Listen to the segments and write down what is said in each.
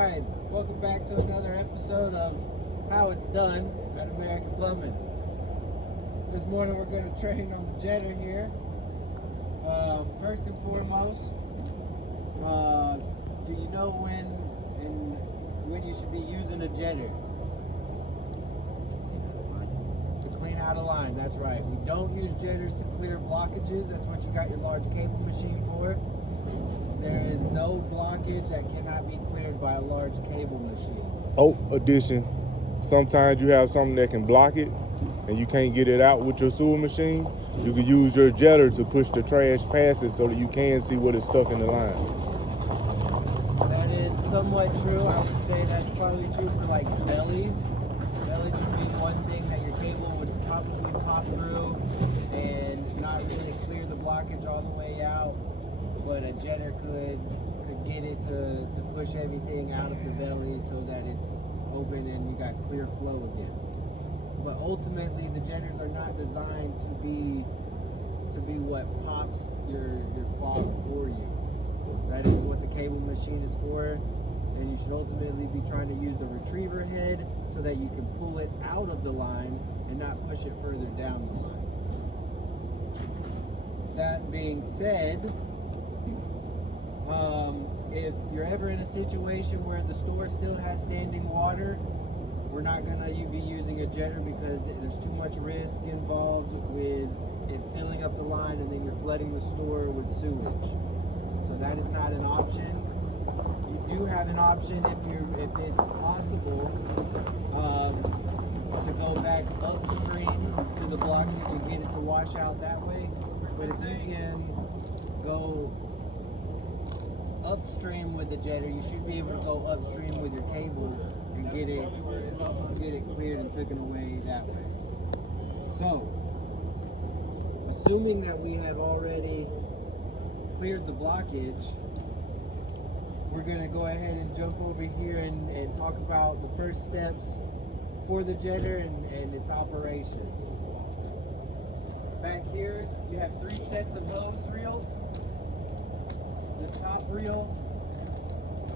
right, welcome back to another episode of How It's Done at American Plumbing. This morning we're going to train on the jetter here. First and foremost, do you know when you should be using a jetter? To clean out a line, that's right. We don't use jetters to clear blockages. That's what you got your large cable machine for. There is no blockage that cannot be cleared by a large cable machine. Oh, addition. Sometimes you have something that can block it and you can't get it out with your sewer machine. You can use your jetter to push the trash past it so that you can see what is stuck in the line. That is somewhat true. I would say that's probably true for like bellies. Bellies would be one thing that your cable would probably pop through and not really clear the blockage all the way out. But a jetter could get it to push everything out of the belly so that it's open and you got clear flow again. But ultimately, the jetters are not designed to be what pops your clog for you. That is what the cable machine is for, and you should ultimately be trying to use the retriever head so that you can pull it out of the line and not push it further down the line. That being said, if you're ever in a situation where the store still has standing water, we're not going to be using a jetter because there's too much risk involved with it filling up the line and then you're flooding the store with sewage. So that is not an option. You do have an option if it's possible to go back upstream to the blockage and get it to wash out that way. But if you can go upstream with the jetter, you should be able to go upstream with your cable and get it cleared and taken away that way. So, assuming that we have already cleared the blockage, we're going to go ahead and jump over here and talk about the first steps for the jetter and its operation. Back here, you have 3 sets of hose reels. This top reel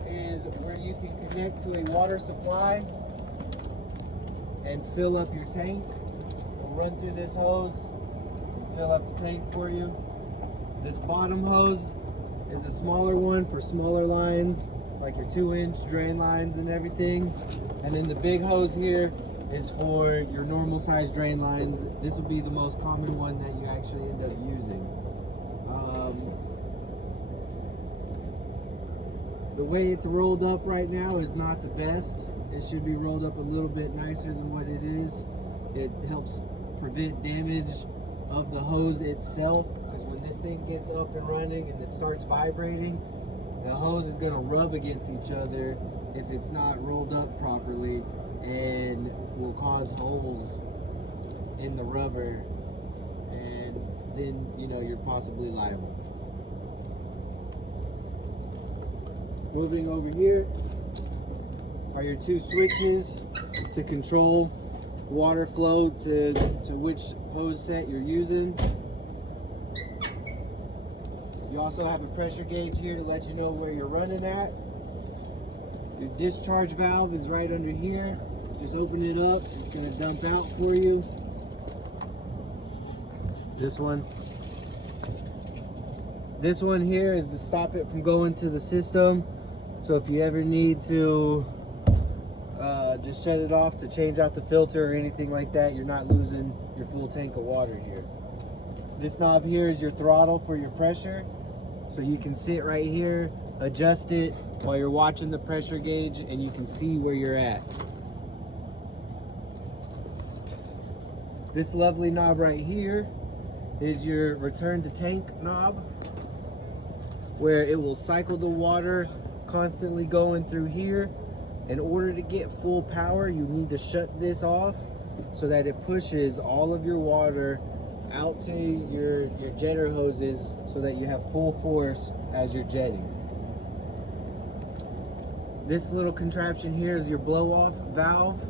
is where you can connect to a water supply and fill up your tank. We'll run through this hose and fill up the tank for you. This bottom hose is a smaller one for smaller lines, like your 2-inch drain lines and everything. And then the big hose here is for your normal size drain lines. This will be the most common one that you actually end up using. The way it's rolled up right now is not the best. It should be rolled up a little bit nicer than what it is. It helps prevent damage of the hose itself, because when this thing gets up and running and it starts vibrating, the hose is going to rub against each other if it's not rolled up properly and will cause holes in the rubber, and then you're possibly liable. Moving over here are your 2 switches to control water flow to which hose set you're using. You also have a pressure gauge here to let you know where you're running at. Your discharge valve is right under here. Just open it up, it's going to dump out for you. This one here is to stop it from going to the system. So if you ever need to just shut it off to change out the filter or anything like that, you're not losing your full tank of water here. This knob here is your throttle for your pressure. So you can sit right here, adjust it while you're watching the pressure gauge, and you can see where you're at. This lovely knob right here is your return to tank knob, where it will cycle the water constantly going through here. In order to get full power, you need to shut this off so that it pushes all of your water out to your jetter hoses so that you have full force as you're jetting. This little contraption here is your blow-off valve.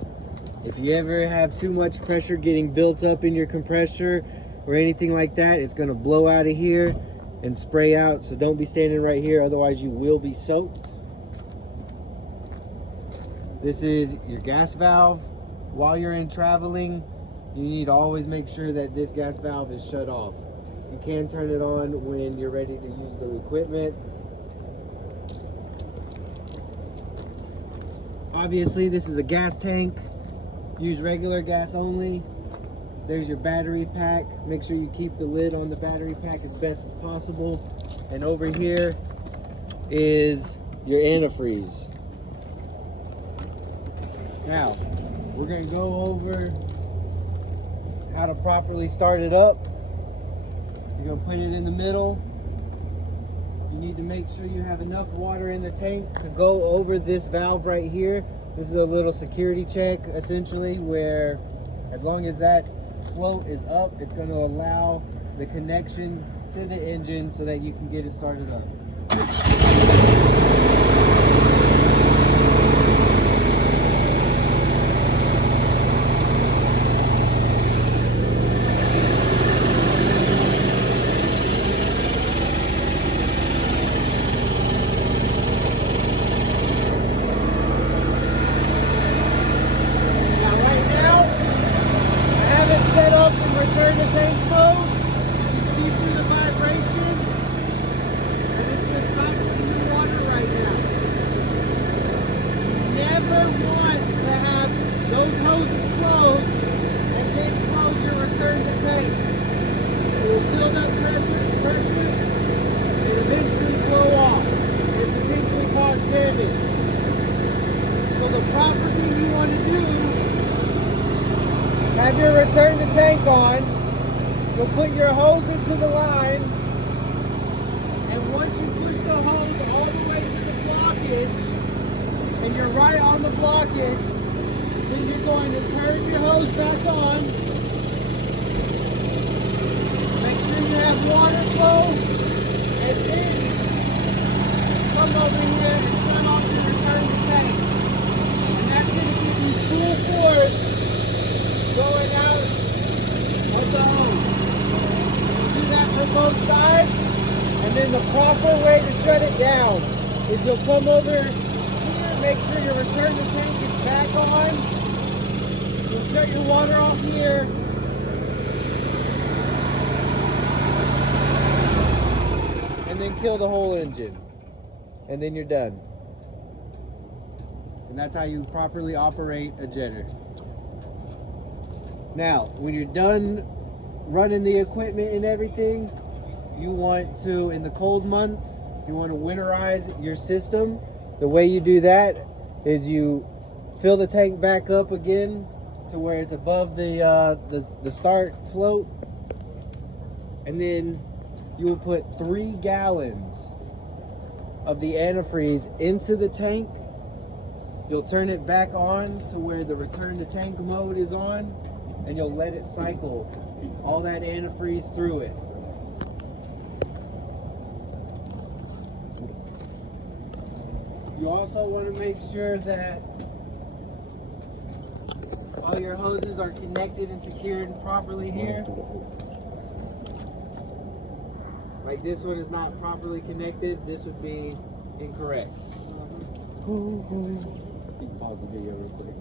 If you ever have too much pressure getting built up in your compressor or anything like that, it's going to blow out of here and spray out. So don't be standing right here, otherwise you will be soaked. This is your gas valve. While you're in traveling, you need to always make sure that this gas valve is shut off. You can turn it on when you're ready to use the equipment. Obviously, this is a gas tank. Use regular gas only. There's your battery pack. Make sure you keep the lid on the battery pack as best as possible. And over here is your antifreeze. Now, we're gonna go over how to properly start it up. You're gonna put it in the middle. You need to make sure you have enough water in the tank to go over this valve right here. This is a little security check, essentially, where as long as that float is up, it's going to allow the connection to the engine so that you can get it started up. Return to tank mode. You can see through the vibration, and it's just cycling the water right now. You never want to have those hoses closed and then close your return to tank. It will build up pressure and eventually blow off and potentially cause damage. So the proper thing you want to do, have your return to tank on. You'll put your hose into the line, and once you push the hose all the way to the blockage, and you're right on the blockage, then you're going to turn your hose back on. Make sure you have water flow, and then come over here and turn off your return to tank. And that's going to give you full force going out of the hose. We'll do that for both sides, and then the proper way to shut it down is you'll come over here, make sure your return to tank is back on. You'll shut your water off here. And then kill the whole engine. And then you're done. And that's how you properly operate a jetter. Now, when you're done running the equipment and everything, you want to, in the cold months, you want to winterize your system. The way you do that is you fill the tank back up again to where it's above the start float, and then you will put 3 gallons of the antifreeze into the tank. You'll turn it back on to where the return to tank mode is on, and you'll let it cycle all that antifreeze through it. You also want to make sure that all your hoses are connected and secured properly here. Like this one is not properly connected, this would be incorrect. You can pause the video real quick.